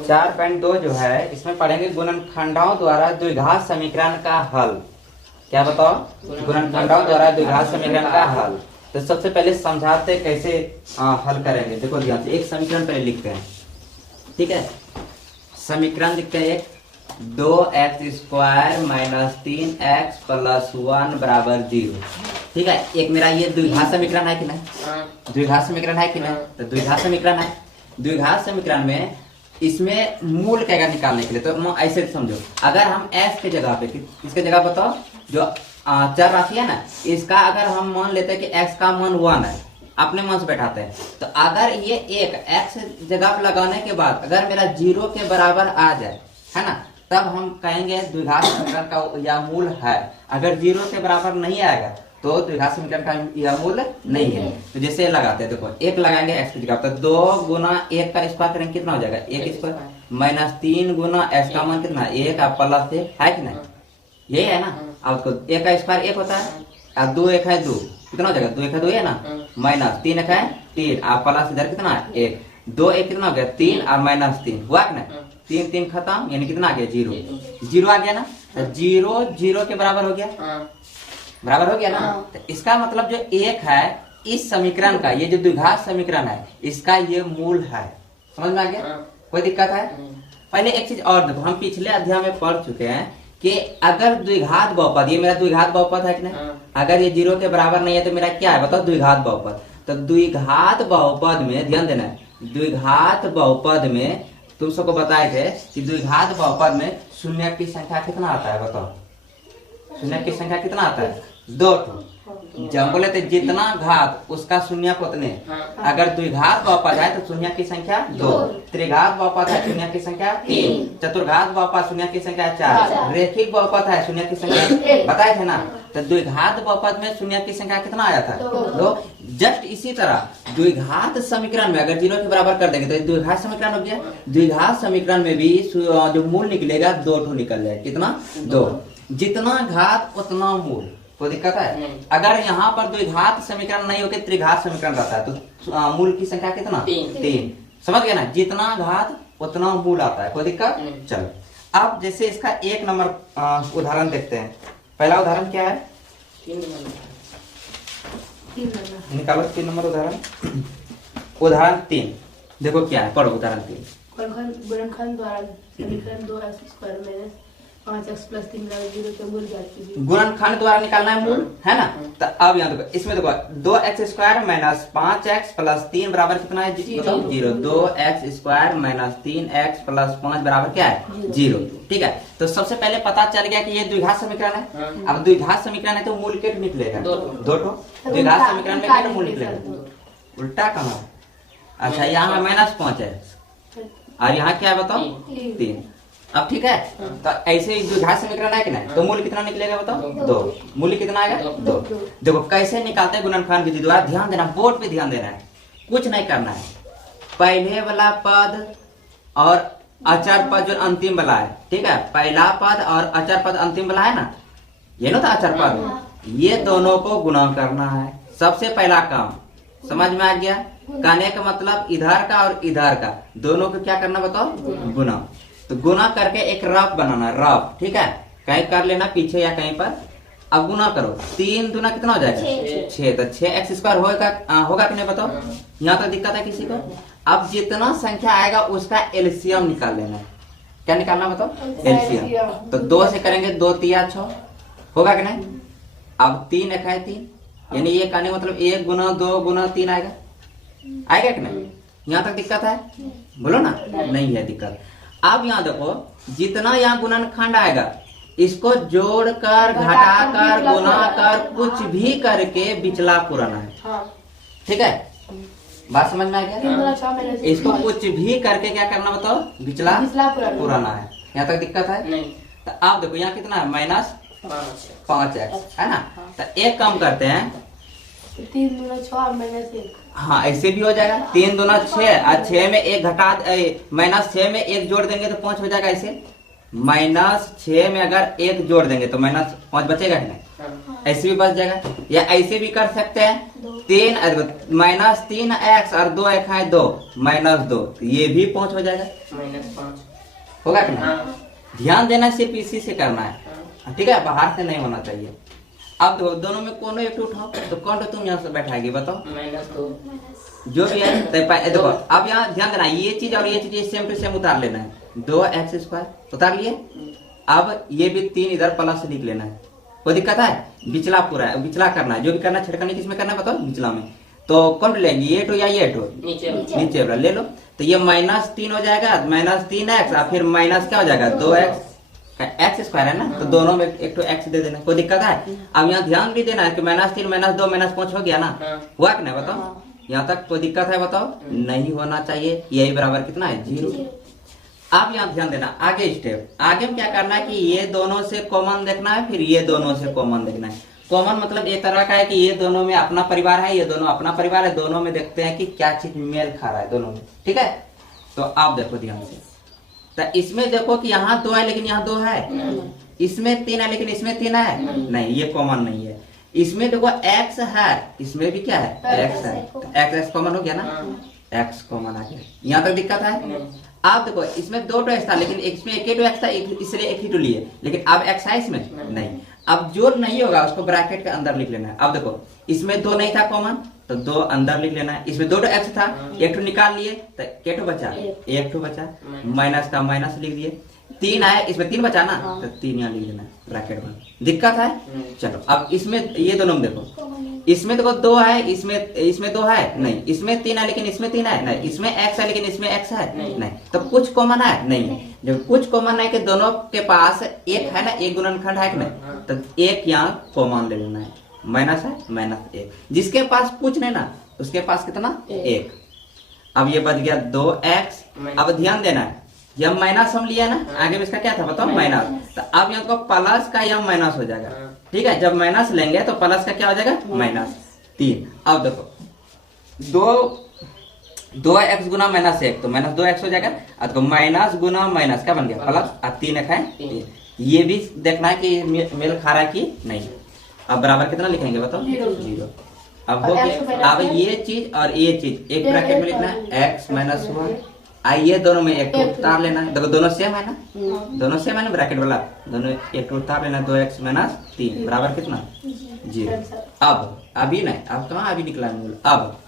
4.2 जो है इसमें पढ़ेंगे गुणनखंडों द्वारा द्विघात समीकरण का हल। क्या बताओ? गुणनखंडों द्वारा द्विघात समीकरण का हल। तो सबसे पहले समझाते कैसे हल करेंगे। देखो ध्यान से, एक समीकरण पहले लिखते हैं, ठीक है। समीकरण लिखते हैं एक, 2x² माइनस 3x प्लस 1 बराबर 0। ठीक है, एक मेरा ये द्विघात समीकरण है कि नहीं? द्विघात समीकरण है कि नहीं? तो द्विघात समीकरण है। द्विघात समीकरण में इसमें मूल क्या निकालने के लिए तो ऐसे समझो, अगर हम x के जगह पे, इसके जगह बताओ जो चर राशि है ना, इसका अगर हम मान लेते हैं कि x का मान 1 है, अपने मन से बैठाते हैं, तो अगर ये एक x जगह पे लगाने के बाद अगर मेरा 0 के बराबर आ जाए, है ना, तब हम कहेंगे द्विघात समीकरण का यह मूल है। अगर 0 के बराबर नहीं आएगा तो द्विघात समीकरण का यह मूल नहीं है। तो जैसे लगाते हैं, देखो एक लगाएंगे x की जगह, तो 2 गुना 1 का स्क्वायर करेंगे, कितना हो जाएगा? 1 स्क्वायर माइनस 3 गुना x का मान कितना? 1 प्लस 1 है कि नहीं? यही है ना। अब 1 का स्क्वायर 1 होता है, अब 2 1 है 2, कितना हो जाएगा? 2 1 है 2 है ना, माइनस 3 1 है 3, आप प्लस इधर कितना है 1, 2 1 कितना हो गया? 3 और माइनस 3 हुआ कि नहीं? 3 3 खत्म, यानी कितना आ गया? 0 0 आ गया ना। 0 0 के बराबर हो गया, बराबर हो गया ना। तो इसका मतलब जो 1 है इस समीकरण का, ये जो द्विघात समीकरण है इसका ये मूल है। समझ में आ गया? कोई दिक्कत है? पहले एक चीज और देखो, हम पिछले अध्याय में पढ़ चुके हैं कि अगर द्विघात बहुपद, ये मेरा द्विघात बहुपद है कि नहीं? अगर ये 0 के बराबर नहीं है तो मेरा क्या है बताओ? द्विघात बहुपद। तो द्विघात बहुपद में ध्यान देना है, द्विघात बहुपद में तुम सबको बताए थे कि द्विघात बहुपद में शून्य की संख्या कितना आता है बताओ? शून्य की संख्या कितना आता है? 2 ठो। जब बोले थे जितना घात उसका शून्य को उतने। अगर द्विघात बहुपद है तो शून्य की संख्या 2, त्रिघात बहुपद है शून्य की संख्या 3, चतुर्घात बहुपद शून्य की संख्या 4, रेखिक बहुपद है शून्य की संख्या बताए थे ना। तो द्विघात बहुपद में शून्य की संख्या कितना आया था? 2। जस्ट इसी तरह द्विघात समीकरण में अगर 0 के बराबर कर देंगे तो द्विघात समीकरण हो गया। द्विघात समीकरण में भी जो मूल निकलेगा 2 ठो निकल जाए, कितना? 2। जितना घात उतना मूल। कोई दिक्कत है? अगर यहाँ पर द्विघात समीकरण नहीं होकर त्रिघात समीकरण रहता है तो मूल की संख्या कितना? 3। समझ गया ना? जितना घात उतना मूल आता है। कोई दिक्कत? चलो अब जैसे इसका 1 नंबर उदाहरण देखते हैं। पहला उदाहरण क्या है? 3 निकालो 3 नंबर उदाहरण। उदाहरण 3 देखो क्या है, पढ़ो उदाहरण 3। गुणनखंड द्वारा समीकरण 2x² माइनस 5x प्लस 3 बराबर 0 के मूल ज्ञात कीजिए। गुणनखंड द्वारा निकालना है मूल, है ना। तो अब यहाँ देखो, इसमें देखो 2x² माइनस 5x प्लस 3 बराबर कितना है? बताओ 0। 2x² माइनस 3x प्लस 5 बराबर क्या है? 0। ठीक है, तो सबसे पहले पता चल गया कि ये द्विघात समीकरण है। अब द्विघात समीकरण है तो मूल के निकलेगा 2 ठो। द्विघात समीकरण में कितना मूल निकलेगा? उल्टा कहाँ? अच्छा, यहाँ -5 है और यहाँ क्या है बताओ? 3। अब ठीक है, तो ऐसे द्विघात समीकरण है कि नहीं? तो मूल कितना निकलेगा बताओ? 2। मूल्य कितना आएगा? 2। देखो कैसे निकालते हैं गुणनखंड विधि द्वारा, ध्यान देना, बोर्ड पे ध्यान देना है, कुछ नहीं करना है। पहले वाला पद और अचर पद जो अंतिम वाला है, ठीक है, पहला पद और अचर पद अंतिम वाला है ना, ये ना था अचर पद, ये दोनों को गुणा करना है। सबसे पहला काम समझ में आ गया? कहने का मतलब इधर का और इधर का दोनों को क्या करना बताओ? गुणा। तो गुना करके एक रफ बनाना, रफ, ठीक है, कहीं कर लेना पीछे या कहीं पर। अब गुना करो, 3 दूना कितना हो जाएगा? 6। तो 6x² होगा कि नहीं बताओ? यहाँ तक दिक्कत है किसी को? अब जितना संख्या आएगा उसका एलसीएम निकाल लेना है। क्या निकालना बताओ? एलसीएम। तो 2 से करेंगे, 2 3 6 होगा कि नहीं? अब 3 1 है 3, यानी ये कहने मतलब 1 गुना 2 गुना 3 आएगा, आएगा कि नहीं? यहाँ तक दिक्कत है? बोलो ना, नहीं है दिक्कत। अब यहाँ देखो, जितना यहाँ गुणनखंड आएगा इसको जोड़कर, घटाकर, गुनाकर, कुछ भी करके बिचला पुराना है। ठीक है, बात समझ में आ गया? इसको कुछ भी करके क्या करना बताओ? बिचला पुराना है। यहाँ तक दिक्कत है? नहीं। तो अब देखो यहाँ कितना है? -5x है ना। तो एक काम करते हैं, 3 दूना 6 माइनस 1। हाँ, ऐसे भी हो जाएगा। 3 दूना 6 और 6 में 1 घटा, -6 में 1 जोड़ देंगे तो 5 हो जाएगा। ऐसे -6 में अगर 1 जोड़ देंगे तो -5 बचेगा कि नहीं? ऐसे भी बच जाएगा, या ऐसे भी कर सकते हैं 3 -3x और 2 एक है 2 -2, तो ये भी 5 हो जाएगा, -5 होगा कि नहीं? ध्यान देना सिर्फ इसी से करना है, ठीक है, बाहर से नहीं होना चाहिए। अब दोनों में कोनो एक उठाओ, तो कौन तो तुम यहाँ से बैठाएगी बताओ, -2 जो भी है। तो देखो अब यहाँ ध्यान देना, ये चीज और ये चीज सेम टू सेम उतार लेना है, 2x² उतार लिए। अब ये भी 3 इधर प्लस लिख लेना है, कोई दिक्कत है? बिचला पूरा है, बिचला करना है, जो भी करना है छिड़कनी किसमें करना है बताओ, बिचला में। तो कौन लेंगे, ये टू या ये टू? नीचे वाला ले लो। तो ये -3 हो जाएगा, -3x और फिर माइनस क्या हो जाएगा 2x, x² है ना, तो दोनों में एक तो x दे देना, कोई दिक्कत है? अब यहाँ ध्यान भी देना है कि -3 -2 -5 हो गया ना, हुआ कि नहीं बताओ? यहाँ तक कोई दिक्कत है बताओ? नहीं होना चाहिए। यही बराबर कितना है 0। अब यहाँ ध्यान देना, आगे स्टेप, आगे में क्या करना है कि ये दोनों से कॉमन देखना है, फिर ये दोनों से कॉमन देखना है। कॉमन मतलब एक तरह का है कि ये दोनों में अपना परिवार है, ये दोनों अपना परिवार है, दोनों में देखते हैं कि क्या चीज मेल खा रहा है दोनों में, ठीक है? तो आप देखो ध्यान से, तो इसमें देखो कि यहाँ 2 है लेकिन यहाँ 2 है, इसमें 3 है लेकिन इसमें 3 है, नहीं ये कॉमन नहीं है। इसमें देखो x है, इसमें भी क्या है x है, तो x कॉमन हो गया ना, x कॉमन आ गया। यहाँ तक दिक्कत है? आप देखो इसमें 2 x था लेकिन इसमें एक ही 2 x था, इसलिए एक ही टू लिए, लेकिन अब x है इसमें नहीं। अब जो नहीं होगा उसको ब्रैकेट के अंदर लिख लेना है। अब देखो इसमें 2 नहीं था कॉमन, तो 2 अंदर लिख लेना है। इसमें 2 x था, एक टू निकाल लिए तो क्या टू बचा, एक टू बचा, माइनस का माइनस लिख दिए। 3 है, इसमें 3 बचा ना, तो 3 यहाँ लिख देना ब्रैकेट में। दिक्कत है? चलो अब इसमें ये दोनों में देखो, इसमें देखो 2 है, इसमें 2 है नहीं, इसमें 3 है लेकिन इसमें 3 है नहीं, इसमें x है लेकिन इसमें x है नहीं, तो कुछ कॉमन है नहीं है। जब कुछ कॉमन है कि दोनों के पास एक है ना, एक गुणनखंड है कि नहीं, तो एक यहाँ कॉमन ले लेना है, माइनस है -1। जिसके पास कुछ नहीं ना उसके पास कितना 1। अब ये बच गया 2x। अब ध्यान देना है, यह माइनस हम लिया ना, आगे में इसका क्या था बताओ माइनस, तो अब यहाँ को प्लस का यह माइनस हो जाएगा, ठीक है? जब माइनस लेंगे तो प्लस का क्या हो जाएगा -3। अब देखो 2x गुना -1 तो -2x हो जाएगा, अब माइनस गुना माइनस क्या बन गया प्लस, अब 3 है, ये भी देखना है कि मेल खा रहा है कि नहीं। अब बराबर कितना लिखेंगे बताओ 0। अब हो गया। अब ये चीज और ये चीज एक ब्रैकेट में लिखना है x -1, आइए दोनों में एक उतार लेना है, देखो दोनों सेम है ना, दोनों सेम है ना ब्रैकेट वाला, दोनों एक उतार लेना, 2x -3 बराबर कितना 0। अब अभी नहीं, अब कहाँ अभी निकला मूल, अब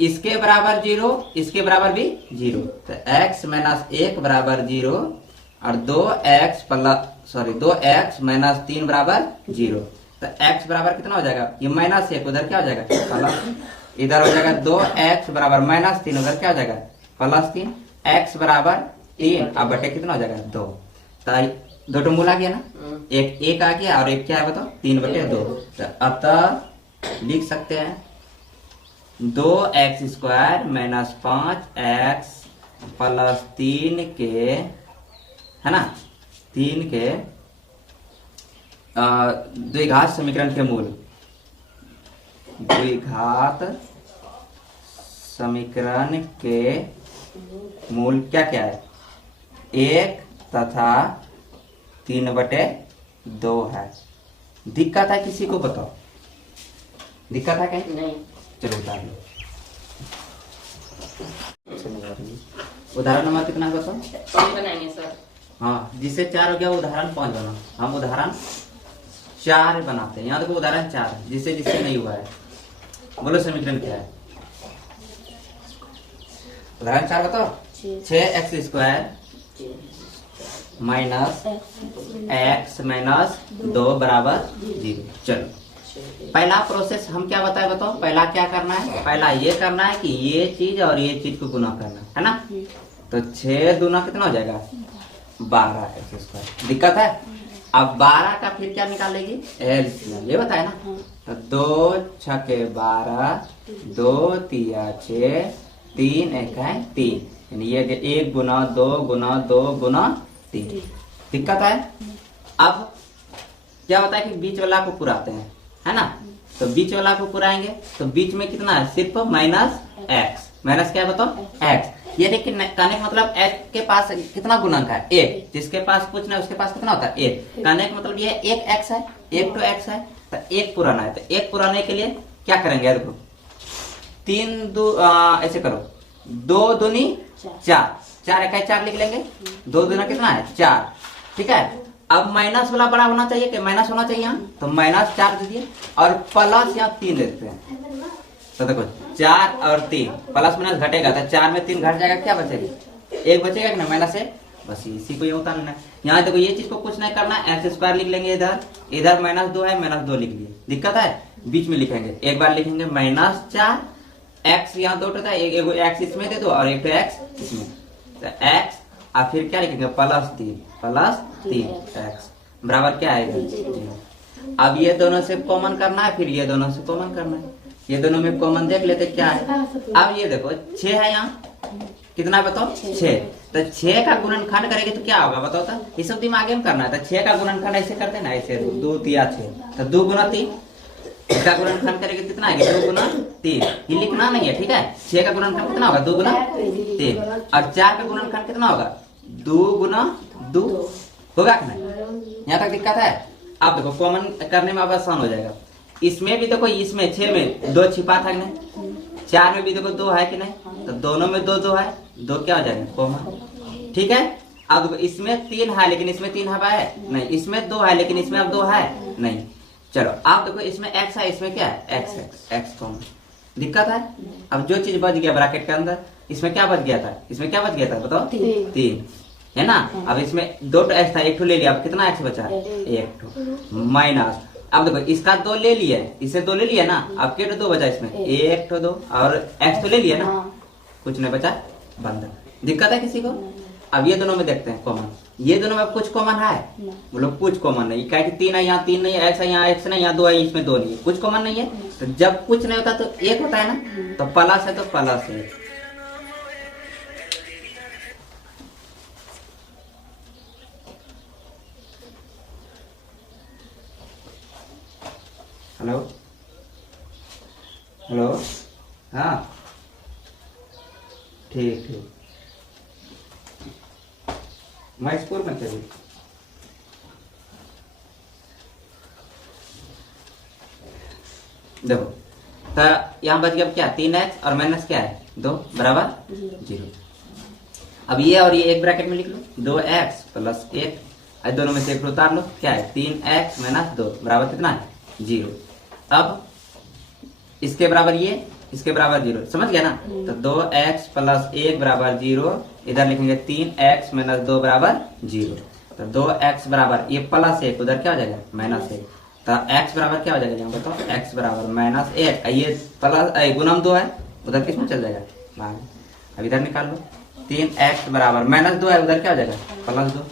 इसके बराबर 0, इसके बराबर भी 0, तो x -1 बराबर 0 और 2x -3 बराबर 0, तो x बराबर कितना हो जाएगा, ये -1 उधर क्या हो जाएगा प्लस, इधर हो जाएगा 2x बराबर -3 उधर क्या हो जाएगा +3, x बराबर 3, अब बटे कितना हो जाएगा 2, तो 2 मूल आ गया ना, एक आ गया और एक क्या है बताओ 3/2, तो अतः लिख सकते हैं 2x² - 5x + 3 के, है ना, 3 के द्विघात समीकरण के मूल, द्विघात समीकरण के मूल क्या क्या है 1 तथा 3/2 है। दिक्कत है किसी को बताओ, दिक्कत है क्या? नहीं। चलो उतार लो। उदाहरण नंबर कितना है बताओ? 5 बनाएंगे सर। हाँ, जिससे 4 हो गया उदाहरण 5 बना, हम उदाहरण 4 बनाते हैं। यहाँ देखो उदाहरण 4 जिससे जिससे नहीं हुआ है, बोलो समीकरण क्या है? उदाहरण 4 बताओ, 6x² -x -2 बराबर 0। चलो पहला प्रोसेस हम क्या बताए बताओ, पहला क्या करना है, पहला ये करना है कि ये चीज और ये चीज को गुना करना है ना, तो 6 दूना कितना हो जाएगा 12x²। दिक्कत है? अब 12 का फिर क्या निकालेगी एलसीएम, ये बताए ना, तो 2 छके 12, 2 तिया 6, 3 एक है 3, यानी ये 1 गुना 2 गुना 2 गुना 3। दिक्कत है? अब क्या होता है कि बीच वाला को पुराते हैं, है ना, तो बीच वाला को पुराएंगे तो बीच में कितना है सिर्फ -x, माइनस क्या है बताओ x। ये देखिए कहने का मतलब x के पास कितना गुणक है 1, जिसके पास कुछ नहीं उसके पास कितना होता है 1, कहने का मतलब ये 1x है, 1 तो x है, तो एक पुराना है, तो एक पुराने के लिए क्या करेंगे? देखो 3 2 ऐसे करो, 2 दूनी 4, 4 इकाई 4 लिख लेंगे, 2 दूना कितना है 4, ठीक है। अब माइनस वाला बड़ा होना चाहिए कि माइनस होना चाहिए यहाँ, तो -4 दे दिए और प्लस यहाँ 3 दे देते हैं। तो देखो 4 और 3 प्लस माइनस घटेगा, तो 4 में 3 घट जाएगा, क्या बचेगा? 1 बचेगा कि ना -1, बस इसी को ये होता है। यहाँ देखो ये चीज को कुछ नहीं करना, x² लिख लेंगे, इधर -2 है, -2 लिख लिए, दिक्कत है बीच में लिखेंगे, एक बार लिखेंगे -4, x यहाँ 2 होता है, एक x इसमें दे दो और एक x इसमें, तो x और फिर क्या लिखेंगे +3x बराबर क्या आएगा? अब ये दोनों से कॉमन करना है, फिर ये दोनों से कॉमन करना है, ये दोनों में कॉमन देख लेते क्या है। अब ये देखो 6 है, यहाँ कितना है बताओ? 6, तो 6 का गुणनखंड करेंगे तो क्या होगा बताओ? तो ये सब दिमाग में करना है, तो 6 का गुणनखंड ऐसे करते हैं ना, ऐसे 2 3 6, तो 2 गुना 3, इसका गुणनखंड करेंगे कितना आएगा? 2 गुना 3, ये लिखना नहीं है, ठीक है। 6 का गुणनखंड कितना होगा? 2 गुना 3, और 4 का गुणनखंड कितना होगा? 2 गुना 2 होगा कि नहीं? यहाँ तक दिक्कत है? आप देखो कॉमन करने में अब आसान हो जाएगा। इसमें भी देखो, इसमें 6 में 2 छिपा था कि नहीं, 4 में भी देखो 2 है कि नहीं, तो दोनों में 2 2 है, 2 क्या हो जाएगा? कॉमन, ठीक है। अब देखो इसमें 3 है लेकिन इसमें 3 है नहीं, इसमें 2 है लेकिन इसमें अब 2 है नहीं। चलो आप देखो इसमें x है, इसमें क्या है? x कॉमन, दिक्कत है। अब जो चीज बच गया ब्रैकेट के अंदर, इसमें क्या बच गया था? इसमें क्या बच गया था बताओ? 3 है ना। अब इसमें 2 x था, 1 ठो ले लिया, अब कितना x बचा? 1 ठो माइनस। अब देखो इसका 2 ले लिया, इसे 2 ले लिया ना, अब के 2 बचा इसमें? 1 ठो 2 और x तो ले लिया ना, कुछ नहीं बचा, बंद। दिक्कत है किसी को? अब ये दोनों में देखते हैं कॉमन, ये दोनों में कुछ कॉमन है? बोलो कुछ कॉमन नहीं, क्या 3 है, यहाँ 3 नहीं है, x है, यहाँ x नहीं, यहाँ 2 है, इसमें 2 नहीं है, कुछ कॉमन नहीं है। तो जब कुछ नहीं होता तो 1 होता है ना, तो प्लस है तो प्लस है। हेलो हेलो, हाँ ठीक ठीक, मैं स्कूल में चली। देखो तो यहाँ बच गया क्या? 3x और माइनस क्या है? 2 बराबर 0। अब ये और ये एक ब्रैकेट में लिख लो, 2x प्लस 1, दोनों में से एक उतार लो, क्या है? 3x माइनस 2 बराबर कितना है? 0। अब इसके बराबर ये, इसके बराबर 0, समझ गया ना। तो 2x प्लस 1 बराबर 0, इधर लिखेंगे 3x माइनस 2 बराबर 0। तो 2x बराबर ये प्लस 1, उधर क्या हो जाएगा? -1। तो x बराबर क्या हो जाएगा? यहाँ बताओ, x बराबर -1, ये प्लस गुणम 2 है, उधर किस में चल जाएगा? भाग। अब इधर निकाल लो, 3x बराबर -2 है, उधर क्या हो जाएगा? +2।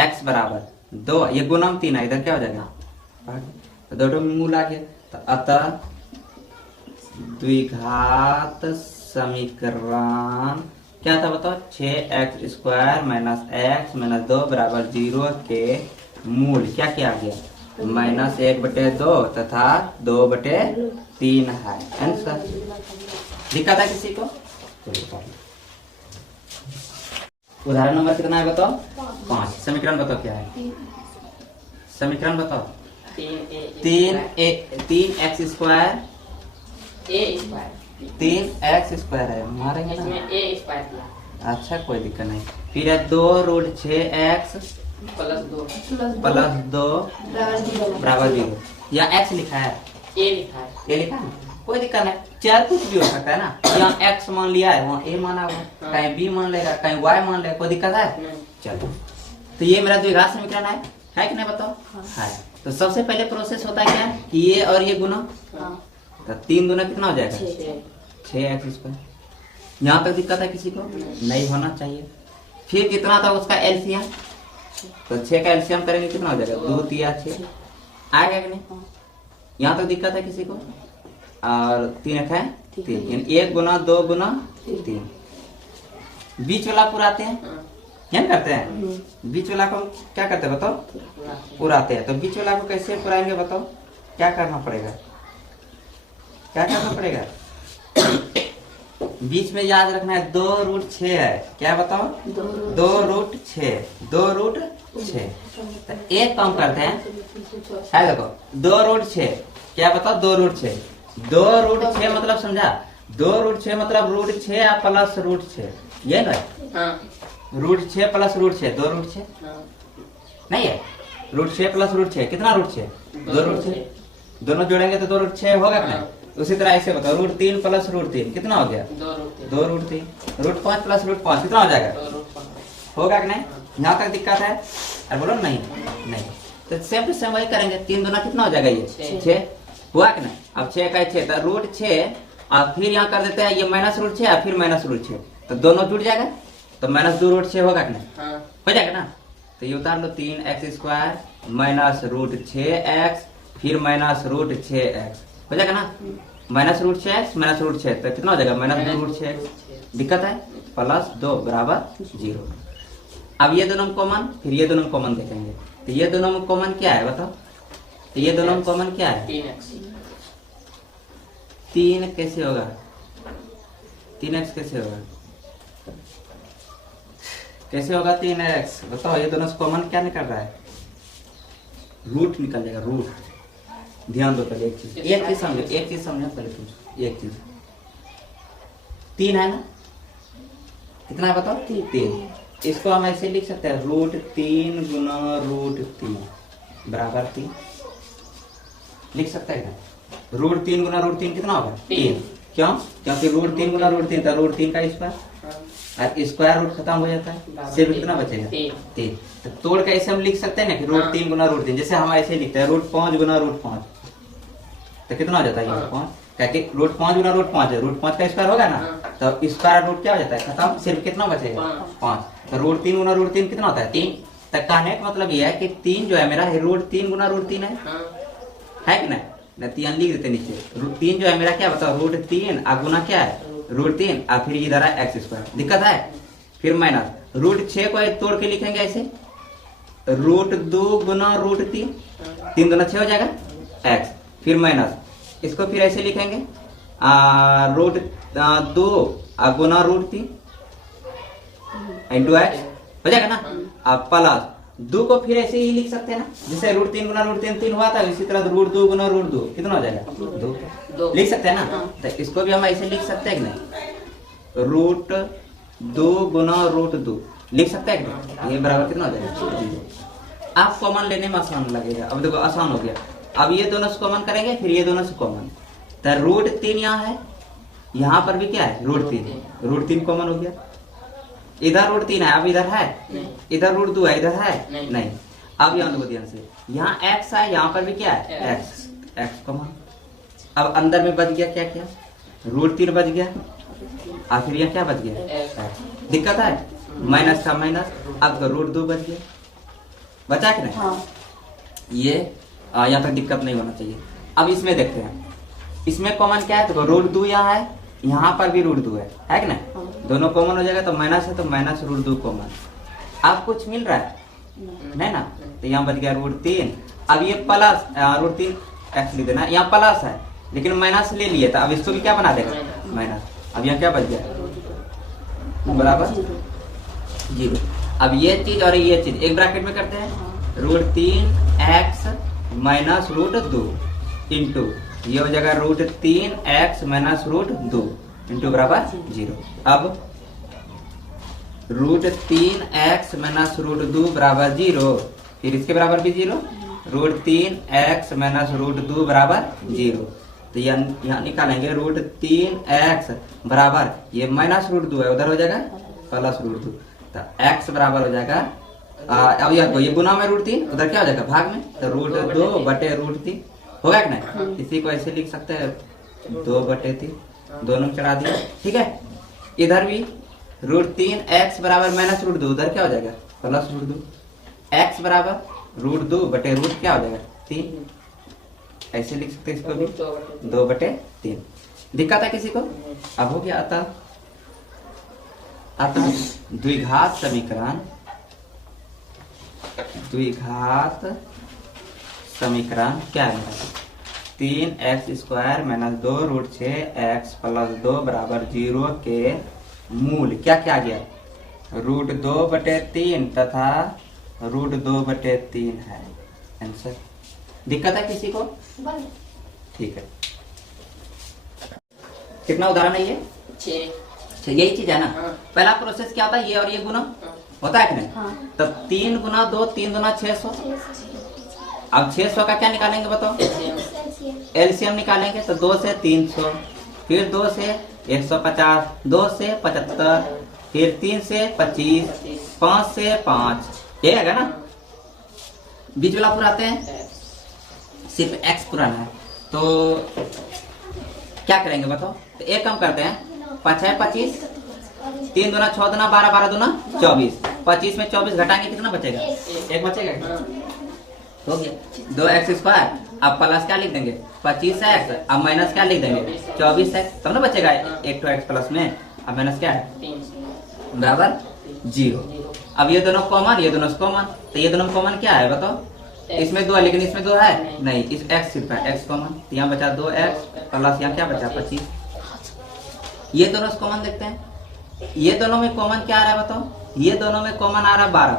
x बराबर 2, ये गुणम 3 है, इधर क्या हो जाएगा? भाग। तो दोनों में मूल आ गया, तो अतः द्विघात समीकरण क्या था बताओ? 6x² माइनस x माइनस 2 बराबर 0 के मूल क्या क्या आ गया? -1/2 तथा 2/3 है आंसर। दिक्कत है किसी को? उदाहरण नंबर कितना है बताओ? 5। समीकरण बताओ क्या है? समीकरण बताओ। 3x² है, मारेंगे ना, अच्छा कोई दिक्कत नहीं। फिर है 2√6x प्लस 2 बराबर 0, या x लिखा है? ए लिखा है, कोई दिक्कत नहीं, चार कुछ भी हो सकता है ना। यहाँ x मान लिया है, वहाँ a माना हुआ, कहीं b मान लेगा, कहीं y मान लेगा, कोई दिक्कत है? चलो, तो ये मेरा द्विघात समीकरण है कि नहीं बताओ? है। तो सबसे पहले प्रोसेस होता है क्या? कि ये और ये गुना, तो 3 गुना कितना हो जाएगा? 6x²। यहाँ तक दिक्कत है किसी को? नहीं होना चाहिए। फिर कितना था उसका एलसीएम? तो 6 का एलसीएम करेंगे कितना हो जाएगा? 2 3 6 आएगा कि नहीं? यहाँ तक दिक्कत है किसी को? और 3 है 3, 1 गुना 2 गुना 3। बीच वाला पुराते हैं, क्या करते हैं? बीच वाला को क्या करते हैं बताओ? पुराते हैं। तो बीच वाला को कैसे पुराएंगे बताओ? क्या करना पड़ेगा? क्या करना पड़ेगा? बीच में याद रखना है 2√6 है, क्या बताओ? 2√6, 2√6। तो एक काम करते हैं, है देखो 2√6 क्या बताओ 2√6 2√6 मतलब समझा 2√6 मतलब √6 प्लस √6 ये ना हाँ √6 प्लस √6 2√6 हाँ नहीं है √6 प्लस √6 कितना √6 2√6 दोनों जोड़ेंगे तो 2√6 होगा कि नहीं उसी तरह ऐसे बताओ √3 प्लस √3 कितना हो गया 2√3 √5 प्लस √5 कितना हो जाएगा होगा कि नहीं यहाँ तक दिक्कत है अरे बोलो नहीं नहीं तो सेम टू सेम वही करेंगे 3 दूना कितना हो जाएगा ये 6 हुआ कि नहीं अब 6 का 6 तो √6 और फिर यहाँ कर देते हैं ये माइनस √6 और फिर माइनस √6 तो दोनों जुड़ जाएगा तो माइनस 2√6 होगा कि नहीं हो जाएगा ना तो ये उतार लो 3x² माइनस √6x फिर माइनस √6x हो जाएगा ना माइनस √6x माइनस √6 तो कितना हो जाएगा माइनस 2√6x दिक्कत है प्लस 2 बराबर 0 अब ये दोनों कॉमन फिर ये दोनों कॉमन देखेंगे तो ये दोनों में कॉमन क्या है बताओ तो ये दोनों में कॉमन क्या है 3 कैसे होगा 3x कैसे होगा कैसे होगा 3x बताओ ये दोनों से कॉमन क्या निकल रहा है रूट निकल जाएगा रूट ध्यान दो पहले एक चीज समझो पहले तुम एक चीज 3 है ना कितना है बताओ 3 इसको हम ऐसे लिख सकते हैं √3 गुना √3 बराबर 3 लिख सकते हैं क्या √3 गुना √3 कितना होगा 3 क्यों क्योंकि √3 गुना √3 था √3 का स्क्वायर और स्क्वायर रूट खत्म हो जाता है सिर्फ कितना बचेगा 3 तो तोड़ के ऐसे हम लिख सकते हैं ना कि √3 गुना √3 जैसे हम ऐसे लिखते हैं √5 गुना √5 तो कितना हो जाता है ये 5 क्योंकि √5 गुना √5 है √5 का स्क्वायर होगा ना तो स्क्वायर रूट क्या हो जाता है खत्म सिर्फ कितना बचेगा 5 तो √3 गुना √3 कितना होता है 3 तो कहने का मतलब ये है कि 3 जो है मेरा √3 गुना √3 है कि नहीं 3 लिख देते नीचे 3 जो है मेरा क्या बताओ √3 और गुना क्या है √3 और फिर इधर है x²। दिक्कत है फिर माइनस √6 को तोड़ के लिखेंगे ऐसे √2 गुना √3 3 दूना 6 हो जाएगा x फिर माइनस इसको फिर ऐसे लिखेंगे √2 गुना √3 इंटू x हो जाएगा ना अब प्लस 2 को फिर ऐसे ही लिख सकते हैं ना जैसे √3 गुना √3 3 हुआ था इसी तरह √2 गुना √2 कितना हो जाएगा 2 लिख सकते हैं ना तो इसको भी हम ऐसे लिख सकते हैं कि नहीं √2 गुना √2 लिख सकते हैं कि नहीं ये बराबर कितना हो जाएगा आप कॉमन लेने में आसान लगेगा अब देखो आसान हो गया अब ये दोनों से कॉमन करेंगे फिर ये दोनों से कॉमन तो √3 यहाँ है यहाँ पर भी क्या है √3 कॉमन हो गया इधर √3 है अब इधर है इधर √2 है इधर है नहीं अब यहाँ देखो ध्यान से यहाँ x है यहाँ पर भी क्या है x कॉमन अब अंदर में बच गया क्या क्या √3 बच गया और फिर यहाँ क्या बच गया दिक्कत है माइनस का माइनस अब √2 बच गया बचा कि नहीं ये यहाँ तक दिक्कत नहीं होना चाहिए अब इसमें देखते हैं इसमें कॉमन क्या है तो √2 यहाँ है यहाँ पर भी √2 है कि नहीं दोनों कॉमन हो जाएगा तो माइनस है तो माइनस √2 कॉमन अब कुछ मिल रहा है नहीं ना तो यहाँ बच गया √3 अब ये प्लस √3 x लिख देना यहाँ प्लस है लेकिन माइनस ले लिए था अब इसको भी क्या बना देगा माइनस अब यहाँ क्या बच गया बराबर 0 अब ये चीज और ये चीज एक ब्रैकेट में करते हैं √3x माइनस √2 इंटू ये हो जाएगा √3x माइनस √2 इंटू बराबर 0 अब √3x माइनस √2 बराबर 0 फिर इसके बराबर भी 0 √3x माइनस √2 बराबर 0 तो यहाँ निकालेंगे √3x बराबर ये माइनस √2 है उधर हो जाएगा प्लस √2 तो x बराबर हो जाएगा अब ये गुना में √3 उधर क्या हो जाएगा भाग में तो √2 बटे √3 होगा कि नहीं इसी को ऐसे लिख सकते हैं 2 बटे 3 दोनों चढ़ा दिया ठीक है इधर भी √3x बराबर माइनस √2 उधर क्या हो जाएगा प्लस √2 x बराबर √2 बटे √ क्या हो जाएगा 3 ऐसे लिख सकते हैं इसको भी 2 बटे 3 दिक्कत है किसी को अब हो गया अतः द्विघात समीकरण क्या है 3x² माइनस 2 √6x प्लस 2 बराबर 0 के मूल क्या क्या गया √2 बटे 3 तथा √2 बटे 3 है आंसर दिक्कत है किसी को? बन ठीक है। कितना उदाहरण है ये? 6। यही चीज है ना। हाँ। पहला प्रोसेस क्या होता है, ये और ये गुना होता है कि नहीं? हाँ तो 3 गुना 2, 3 गुना 600। अब 600 का क्या निकालेंगे बताओ? एलसीएम निकालेंगे। तो 2 से 300, फिर 2 से 150, 2 से 75, फिर 3 से 25, 5 से 5, ये है ना। बीच वाला पुराते हैं, सिर्फ एक्स पुराना है। तो क्या करेंगे बताओ? तो एक काम करते हैं, 5 है 25, 3 दुना 6 दुना 12, 12 दुना 24, 25 में 24 घटाएंगे कितना बचेगा? एक बचेगा। हो गया 2x²। अब प्लस क्या लिख देंगे? 25x। अब माइनस क्या लिख देंगे? 24x। तब ना बचेगा एक 2x प्लस में। अब माइनस क्या है? बराबर 0। अब ये दोनों कॉमन, ये दोनों कॉमन, तो ये दोनों कॉमन क्या है बताओ? इसमें 2 है लेकिन इसमें 2 है नहीं, इस x सिर्फ है, x कॉमन। यहाँ बचा 2x प्लस यहाँ क्या बचा 25। ये दोनों कॉमन देखते हैं। ये दोनों में कॉमन क्या आ रहा है बताओ? ये दोनों में कॉमन आ रहा है 12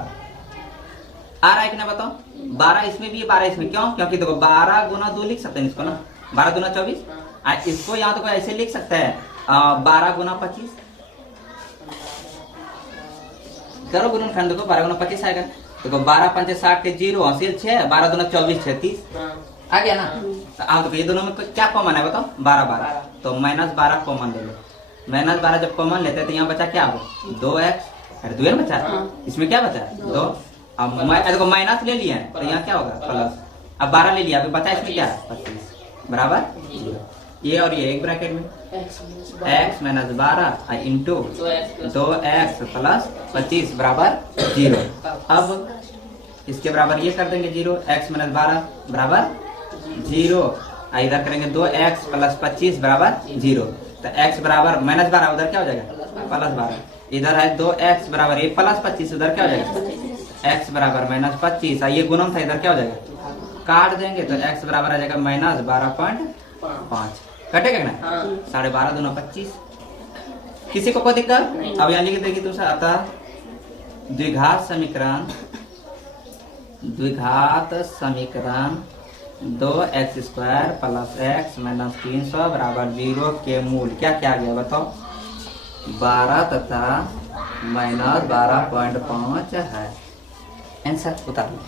आ रहा है कि ना बताओ? 12 इसमें भी, 12 इसमें। क्यों? क्योंकि देखो 12 गुना 2 लिख सकते हैं इसको ना, 12 दुना 24। इसको यहाँ तो ऐसे लिख सकते हैं 12 गुना 25। करो गुणनखंड को, 12 गुना 25 आएगा। देखो 12 पंचे 60 के 0, हासिल 6, 12 दुना 24 36 आ गया ना। तो आप देखो ये दोनों में क्या कॉमन है बताओ? 12 12। तो -12 कॉमन ले लो। -12 जब कॉमन लेते हैं तो यहाँ बचा क्या? 2x। अरे 2 बचा, इसमें क्या बचा? 2। अब देखो माइनस ले लिया है तो यहाँ क्या होगा? प्लस। अब 12 ले लिया, अभी बचा इसमें क्या? 25 बराबर 0। ये और ये एक ब्रैकेट में x - 12 इंटू 2x प्लस 25 बराबर 0। अब इसके बराबर ये कर देंगे 0, x - 12 बराबर 0। इधर करेंगे 2x प्लस 25 बराबर 0। तो x बराबर -12, उधर क्या हो जाएगा? प्लस 12। इधर है 2x बराबर ये प्लस 25, उधर क्या हो जाएगा? x बराबर -25। ये गुणन था, इधर क्या हो जाएगा? काट देंगे तो x बराबर आ जाएगा -12.5। कटेगा ना? 12.5 दूना 25। किसी को कोई दिक्कत? अब यहाँ लिख देगी दूसरा आता द्विघात समीकरण 2x² प्लस x माइनस 300 बराबर 0 के मूल क्या क्या आ गया बताओ? 12 तथा -12.5 है। आंसर उतार लो।